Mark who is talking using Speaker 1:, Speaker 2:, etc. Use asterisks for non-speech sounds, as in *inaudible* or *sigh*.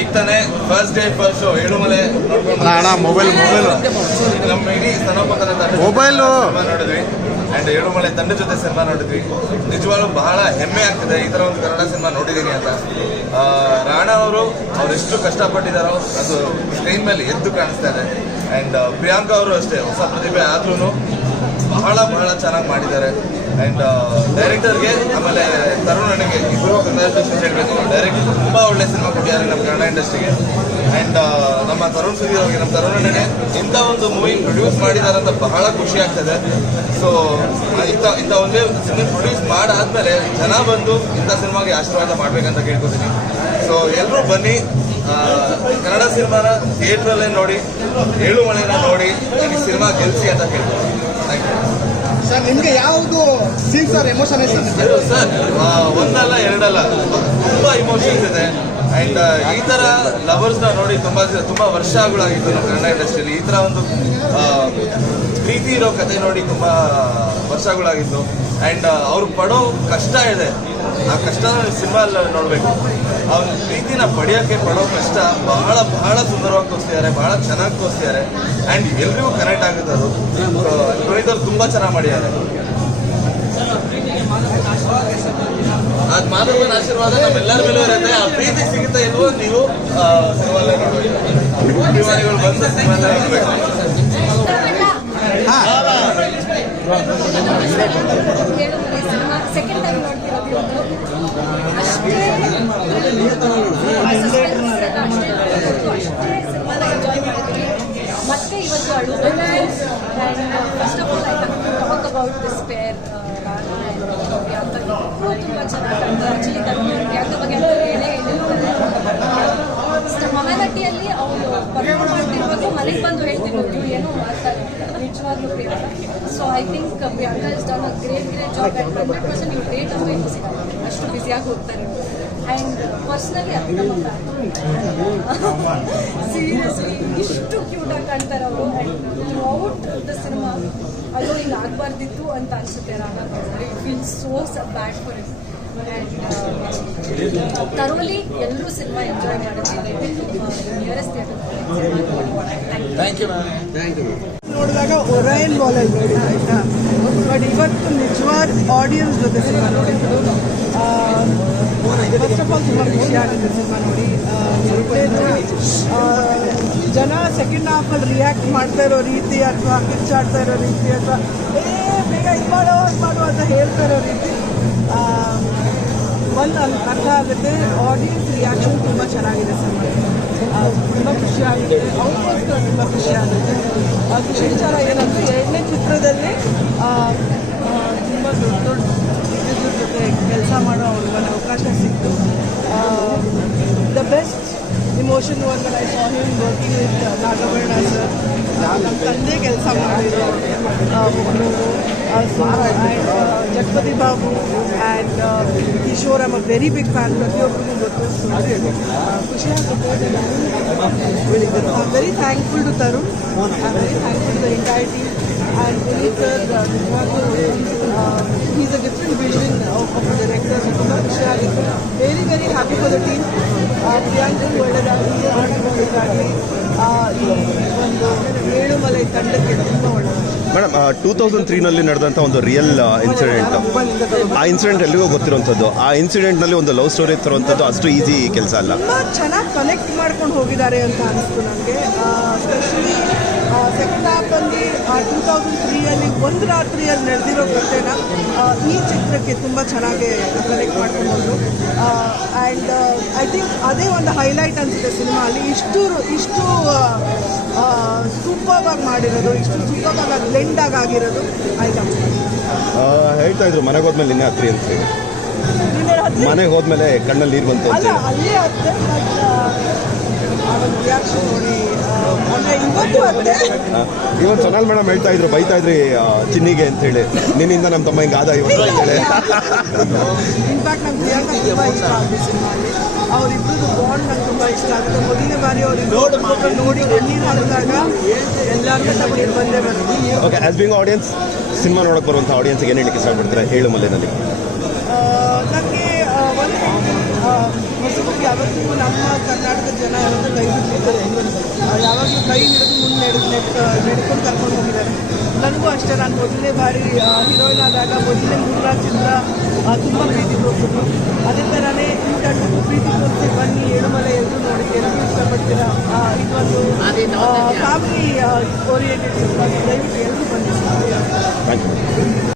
Speaker 1: ಈಗ ತಾನೇ first day first show Elumalai
Speaker 2: ಅಣ್ಣ, ಮೊಬೈಲ್, ಮೊಬೈಲ್.
Speaker 1: ನಮ್ಮ ಇಡೀ ಸನೋಪತನ ತಂಡ
Speaker 2: ಮೊಬೈಲು.
Speaker 1: ಸಿನಿಮಾ ನೋಡಿದ್ವಿ. ಏಳುಮಲೆ ತಂಡ ಜೊತೆ ಸಿನಿಮಾ ನೋಡಿದ್ವಿ. ನಿಜವಾಗ್ಲೂ ಬಹಳ ಹೆಮ್ಮೆ ಆಗ್ತಿದೆ ಈ ತರ ಒಂದು ಕನ್ನಡ ಸಿನಿಮಾ ನೋಡಿದ್ದೀನಿ ಅಂತ. ರಾಣಾ ಅವರು ಅವರೆಷ್ಟು ಕಷ್ಟಪಟ್ಟಿದ್ದಾರೋ ಅದು ಸ್ಕ್ರೀನ್ ಮೇಲೆ ಎದ್ದು ಕಾಣಿಸ್ತಾ ಇದೆ. ಅಂಡ್ ಪ್ರಿಯಾಂಕಾ ಅವರು ಅಷ್ಟೇ ಹೊಸ ಪ್ರತಿಭೆ ಆದ್ರೂ ಬಹಳ ಬಹಳ ಚೆನ್ನಾಗಿ ಮಾಡಿದ್ದಾರೆ. ಅಂಡ್ ಡೈರೆಕ್ಟರ್ಗೆ ಆಮೇಲೆ ತರುಣ್ ಅಣ್ಣಗೆ ಇಬ್ಬರು ಕಂಗ್ರಾಚುಲೇಷನ್ ಹೇಳಬೇಕು ಡೈರೆಕ್ಟರ್ ತುಂಬ ಒಳ್ಳೆ ಸಿನಿಮಾ ಕೊಟ್ಟಿದ್ದಾರೆ ನಮ್ಮ ಕನ್ನಡ ಇಂಡಸ್ಟ್ರಿಗೆ ಆ್ಯಂಡ್ ನಮ್ಮ ತರುಣ್ ಸುಧೀರ್ ಅವ್ರಿಗೆ, ನಮ್ಮ ತರುಣ್ ಅಣ್ಣಗೆ ಇಂಥ ಒಂದು ಮೂವಿ ಪ್ರೊಡ್ಯೂಸ್ ಮಾಡಿದ್ದಾರೆ ಅಂತ ಬಹಳ ಖುಷಿ ಆಗ್ತದೆ. ಸೊ ಇಂಥ ಇಂಥ ಒಂದೇ ಸಿನಿಮಾ ಪ್ರೊಡ್ಯೂಸ್ ಮಾಡಾದ್ಮೇಲೆ ಜನ ಬಂದು ಇಂಥ ಸಿನಿಮಾಗೆ ಆಶೀರ್ವಾದ ಮಾಡ್ಬೇಕಂತ ಕೇಳ್ಕೊತೀನಿ. ಸೊ ಎಲ್ಲರೂ ಬನ್ನಿ ಕನ್ನಡ ಸಿನಿಮಾನ ಥಿಯೇಟ್ರಲ್ಲೇ ನೋಡಿ, ಏಳು ಮಳೆನ ನೋಡಿ, ಈ ಸಿನಿಮಾ ಗೆಲ್ಸಿ ಅಂತ ಕೇಳ್ಕೊತೀನಿ. ಥ್ಯಾಂಕ್ ಯು
Speaker 3: ಸರ್ ನಿಮಗೆ ಯಾವುದು ಸೀನ್ ಸರ್ ಎಮೋಷನ್
Speaker 1: ಸರ್ ಒಂದಲ್ಲ ಎರಡಲ್ಲ. ತುಂಬಾ ಇಮೋಷನ್ಸ್ ಇದೆ. ಅಂಡ್ ಈ ತರ ಲವರ್ಸ್ನ ನೋಡಿ ತುಂಬಾ ತುಂಬಾ ವರ್ಷಗಳಾಗಿತ್ತು ನಮ್ಮ ಕನ್ನಡ ಇಂಡಸ್ಟ್ರಿಯಲ್ಲಿ ಈ ತರ ಒಂದು ಪ್ರೀತಿ ಇರೋ ಕತೆ ನೋಡಿ ತುಂಬಾ ವರ್ಷಗಳಾಗಿತ್ತು ಅಂಡ್ ಅವ್ರು ಪಡೋ ಕಷ್ಟ ಇದೆ. ಆ ಕಷ್ಟ ಸಿನಿಮಾ ನೋಡ್ಬೇಕು. ಅವ್ರ ಪ್ರೀತಿನ ಪಡೆಯೋಕೆ ಪಡೋ ಕಷ್ಟ ಬಹಳ ಬಹಳ ಸುಂದರವಾಗಿ ತೋರಿಸ್ತಿದ್ದಾರೆ ಬಹಳ ಚೆನ್ನಾಗಿ ತೋರಿಸ್ತಿದ್ದಾರೆ ಅಂಡ್ ಎಲ್ರಿಗೂ ಕನೆಕ್ಟ್ ಆಗುತ್ತೆ ಅದು. ಪುನೀತ್ ತುಂಬಾ ಚೆನ್ನಾಗಿ ಮಾಡಿದ್ದಾರೆ ಅದ್ ಮಾಧವನ ಆಶೀರ್ವಾದ ನಮ್ಮೆಲ್ಲರ ಮೇಲೂ ಇರುತ್ತೆ ಆ ಪ್ರೀತಿ ಸಿಗುತ್ತಾ ಇಲ್ವೋ ನೀವು ಅಭಿಮಾನಿಗಳು ಬಂದು ನೋಡ್ಬೇಕು
Speaker 4: ಮತ್ತೆ ಇವತ್ತು ಅಳು first of all I talk about this pair Rana Priyanka ಇಬ್ಬರು ತುಂಬ ಬಗ್ಗೆ ಅಂತ ಹೇಳೇ ಹೇಳಿರ್ತಾರೆ ಮಹಾನಟಿಯಲ್ಲಿ ಅವರು ಪರ್ಫಾರ್ಮ್ ಮಾಡ್ತಿರ್ಬೋದು ಮನೆಗೆ ಬಂದು ಹೇಳ್ತಿದ್ರು ಏನು ಏನೋ ಮಾಡ್ತಾರೆ. ನಿಜವಾಗ್ಲೂ Priyanka so I think Priyanka is done a great great job and hundred percent you date ಅಂತ ಏನು ಸಿಗಲ್ಲ ಅಷ್ಟು ಬ್ಯುಸಿಯಾಗಿ ಹೋಗ್ತಾರೆ. ಆ್ಯಂಡ್ ಪರ್ಸ್ನಲಿ ಅದು ನಮ್ಮ ಸೀರಿಯಸ್ಲಿ *laughs* ಇಷ್ಟು ಕ್ಯೂಟಾಗಿ ಕಾಣ್ತಾರೆ ಅವರು. ಆ್ಯಂಡ್ ಥ್ರೂ ದ ಸಿನಿಮಾ ಅಯ್ಯೋ, ಹಿಂಗೆ ಆಗಬಾರ್ದಿತ್ತು ಅಂತ ಅನಿಸುತ್ತೆ Rama. Feel so bad for it ತರೋಲಿ ಎಲ್ಲರೂ ಸಿನಿಮಾ ಎಂಜಾಯ್ ಮಾಡಿದ್ದೀವಿ ನಿಯರೆಸ್ಟ್ ಥ್ಯಾಂಕ್ ಯು
Speaker 3: ನೋಡಿದಾಗ ಒರೈನ್ ಬಾಲಲ್ಲಿ ನೋಡಿದ್ದೆ ಆಯ್ತಾ? ಬಟ್ ಇವತ್ತು ನಿಜವಾದ ಆಡಿಯನ್ಸ್ ಜೊತೆ ಸಿನಿಮಾ ನೋಡಿದ್ದು ಫಸ್ಟ್ ಆಫ್ ಆಲ್ ತುಂಬ ಖುಷಿ ಆಗುತ್ತೆ ಸಿನಿಮಾ ನೋಡಿ. ಆ, ಜೊತೆನು, ಆ, ಜನ ಸೆಕೆಂಡ್ ಹಾಫಲ್ಲಿ ರಿಯಾಕ್ಟ್ ಮಾಡ್ತಾ ಇರೋ ರೀತಿ ಅಥವಾ ಕಿಚ್ಚಾಡ್ತಾ ಇರೋ ರೀತಿ ಅಥವಾ ಏ ಬೇಗ ಇದು ಮಾಡೋ ಇದು ಮಾಡೋ ಅಂತ ಹೇಳ್ತಾ ಇರೋ ರೀತಿ. ಒಂದು ಅರ್ಥ ಆಗುತ್ತೆ ಆಡಿಯನ್ಸ್ ರಿಯಾಕ್ಷನ್ ತುಂಬ ಚೆನ್ನಾಗಿದೆ ಸರ್ ತುಂಬ ಖುಷಿ ಆಗುತ್ತೆ ಅವ್ರಿಗೋಸ್ಕರ ತುಂಬ ಖುಷಿ ಆಗುತ್ತೆ. ಆ, ಖುಷಿ ವಿಚಾರ ಏನಂದರೆ ಎರಡನೇ ಚಿತ್ರದಲ್ಲಿ ತುಂಬ ದೊಡ್ಡ ದೊಡ್ಡ ಇದ್ರ ಜೊತೆ ಕೆಲಸ ಮಾಡೋ ಅವ್ರಿಗೆ ಒಂದು ಅವಕಾಶ ಸಿಕ್ತು. ದ ಬೆಸ್ಟ್ ಇಮೋಷನ್ ಒಂದು I saw him working with Nagavarna sir ನಮ್ಮ ತಂದೆ ಕೆಲಸ ಮಾಡಿರೋ ಒಬ್ಬರು Jagatpati Babu and uh, Kishore. I'm a very big fan. Pratyoguni Gottu. Kushi has supported I'm very thankful to Tarun. I'm very thankful to the entire team. And Puneet sir, uh, he's a different vision of, of a director. Very, very happy for the team. Uh, Priyank Goldadani, ಒಳ್ಳೆಯದಾಗಲಿ ಈ ಒಂದು ಏಳುಮಲೆ ತಂಡಕ್ಕೆ ತುಂಬ ಒಳ್ಳೆಯದಾಗಲಿ
Speaker 2: madam two thousand ತ್ರೀನಲ್ಲಿ ನಡೆದಂಥ ಒಂದು real incident ಆ ಇನ್ಸಿಡೆಂಟ್ ಎಲ್ಲಿಗೋ ಗೊತ್ತಿರೋಂಥದ್ದು ಆ ಇನ್ಸಿಡೆಂಟ್ನಲ್ಲಿ ಒಂದು ಲವ್ ಸ್ಟೋರಿ ತರುವಂಥದ್ದು ಅಷ್ಟು ಈಸಿ ಕೆಲಸ ಅಲ್ಲ.
Speaker 3: ತುಂಬ ಚೆನ್ನಾಗಿ ಕನೆಕ್ಟ್ ಮಾಡ್ಕೊಂಡು ಹೋಗಿದ್ದಾರೆ ಅಂತ ಅನಿಸ್ತು ನನಗೆ. ಹಾಫಲ್ಲಿ ಟೂ ತೌಸಂಡ್ ತ್ರೀಯಲ್ಲಿ ಒಂದು ರಾತ್ರಿಯಲ್ಲಿ ನಡೆದಿರೋ ಕಥೆನ ಈ ಚಿತ್ರಕ್ಕೆ ತುಂಬ ಚೆನ್ನಾಗಿ ಕನೆಕ್ಟ್ ಮಾಡ್ಕೊಂಡು ಆ್ಯಂಡ್ ಐ ಥಿಂಕ್ ಅದೇ ಒಂದು ಹೈಲೈಟ್ ಅನಿಸುತ್ತೆ ಸಿನಿಮಾ ಅಲ್ಲಿ ಇಷ್ಟು ಇಷ್ಟು ಸೂಪರ್ವಾಗಿ ಮಾಡಿರೋದು ಇಷ್ಟು ಸೂಪರ್ವಾಗಿ ಲೆಂಡಾಗಿ ಆಗಿರೋದು
Speaker 2: ಆ, ಹೇಳ್ತಾ ಇದ್ರು ಮನೆಗೆ ಹೋದ್ಮೇಲೆ ನಿನ್ನೆ ಹತ್ರಿ ಅಂತ ಹೇಳಿ. ಮನೆಗೆ ಹೋದ್ಮೇಲೆ ಕಣ್ಣಲ್ಲಿ ನೀರು ಬಂತು ಅಂತ.
Speaker 3: ಅಲ್ಲ
Speaker 2: ಹೇಳಿ
Speaker 3: ಅಲ್ಲೇ ಅತ್ತೆ ಬಟ್ ಆ ಒಂದು ರಿಯಾಕ್ಷನ್ ನೋಡಿ ಆ, ಮೊನ್ನೆ ಇವತ್ತು ಅತ್ತೆ
Speaker 2: ಆ, ಇವತ್ತು ಸೊನಾಲ್ ಮೇಡಮ್ ಹೇಳ್ತಾ ಇದ್ರು ಬೈತಾ ಇದ್ರಿ ಆ, ಚಿನ್ನಿಗೆ ಅಂತ ಹೇಳಿ. ನಿನ್ನಿಂದ ನಮ್ಮ ತಮ್ಮ ಹಿಂಗಾದ ಇವತ್ತು ಅಂತ ಹೇಳಿ.
Speaker 3: ಇನ್ಫ್ಯಾಕ್ಟ್ ನಂಗೆ ಪ್ರಿಯಾಂಕಾ ತುಂಬ ಇಷ್ಟ ಆಗುತ್ತೆ ಸಿನಿಮಾಲಿ. ಅವರಿಬ್ಬರದು ಬಾಂಡ್ ನಂಗೆ ತುಂಬ ಇಷ್ಟ ಆಗುತ್ತೆ ಮೊದಲನೇ ಬಾರಿ ನೋಡಿ ಕಣ್ಣೀರು ಹಾಕಿದಾಗ ಎಲ್ಲರಿಗೂ ತಗೊಂಡು ಬಂದೇ ಬರುತ್ತೆ
Speaker 2: okay as being audience cinema ನೋಡಕ್ಕೆ ಬರುವಂಥ ಆಡಿಯನ್ಸ್ಗೆ ಏನು ಹೇಳಕ್ಕೆ ಇಷ್ಟಪಡ್ತಾರೆ? ಹೇಳು ಮಲೆನಲ್ಲಿ
Speaker 3: ನನಗೆ ಯಾವತ್ತಿಗೂ ನಮ್ಮ ಕರ್ನಾಟಕದ ಜನ ಯಾವತ್ತೂ ಕೈ ಬಿಟ್ಟಿದ್ದಾರೆ ಯಾವಾಗಲೂ ಕೈ ಹಿಡಿದು ಮುಂದೆ ನೆಡ್ಕೊಂಡು ಕರ್ಕೊಂಡು ಹೋಗಿದ್ದಾರೆ. ನನಗೂ ಅಷ್ಟೇ, ನಾನು ಮೊದಲನೇ ಬಾರಿ ಹೀರೋಯಿನ್ ಆದಾಗ ಮೊದಲನೇ ಮೂರ್ನಾಲ್ಕು ಚಿತ್ರ ತುಂಬ ಪ್ರೀತಿ ತೋರಿಸಿದ್ರು. ಅದೇ ಥರನೇ ಈ ತಂಡಕ್ಕೂ ಪ್ರೀತಿ ತೋರಿಸಿ ಬನ್ನಿ ಏಳು ಮಲೆ ಎಲ್ಲರೂ ಫ್ಯಾಮಿಲಿ ಓರಿಯೆಂಟೆಡ್ ಸಿನಿಮಾ ದಯವಿಟ್ಟು ಎಲ್ಲರೂ ಬನ್ನಿ
Speaker 2: ಥ್ಯಾಂಕ್ ಯು